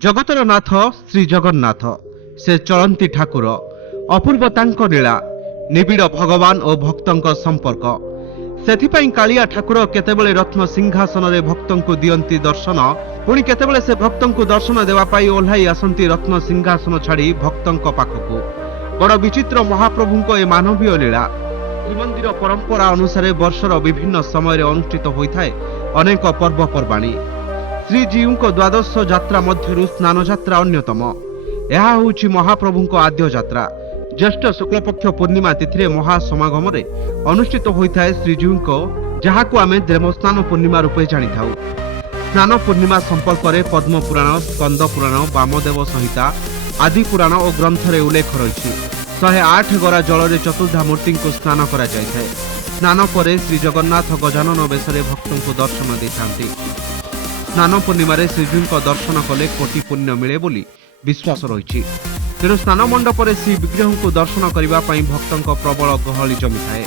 जगतर नाथ श्री जगन्नाथ से चलंती ठाकुर अपूर्व तांको लीला निबिड़ भगवान और भक्तंक संपर्क सेथिपाई कालिया ठाकुर केतेबेले रत्न सिंहासन रे भक्तंकु दियंती दर्शन पुणी केतेबेले से भक्तंकु दर्शन देवा पाई ओह्लाई आसंती रत्न सिंहासन छाड़ी भक्तंक पाखकु बड़ विचित्र महाप्रभुंक ए मानवीय लीला श्रीमंदिर परंपरा अनुसार वर्षर विभिन्न समय अनुष्ठित होता है अनेक पर्वपर्वाणी श्रीजीऊ द्वादश यात्रा मध्य स्नान यात्रा अन्यतम यह हूँ महाप्रभुंक आद्य यात्रा ज्येष्ठ शुक्लपक्ष पूर्णिमा तिथि महासमागम अनुष्ठित होता है श्रीजीऊ जहाँ को आम देवस्नान पूर्णिमा रूपे जानी था। स्नान पूर्णिमा संपर्क में पद्म पुराण स्कंद पुराण वामदेव संहिता आदि पुराण और ग्रंथ में उल्लेख रही 108 गरा जल चतुर्धा मूर्ति को स्नान करा जाए। स्नान पर श्री जगन्नाथ गजानन बेश भक्तों को दर्शन देते। स्नान पूर्णिमा श्रीजीऊ दर्शन कले कोटि पुण्य मिले बोली विश्वास रही तेणु स्नान मंडप श्री विग्रह को दर्शन करने भक्तों प्रबल गहली जमी थाए।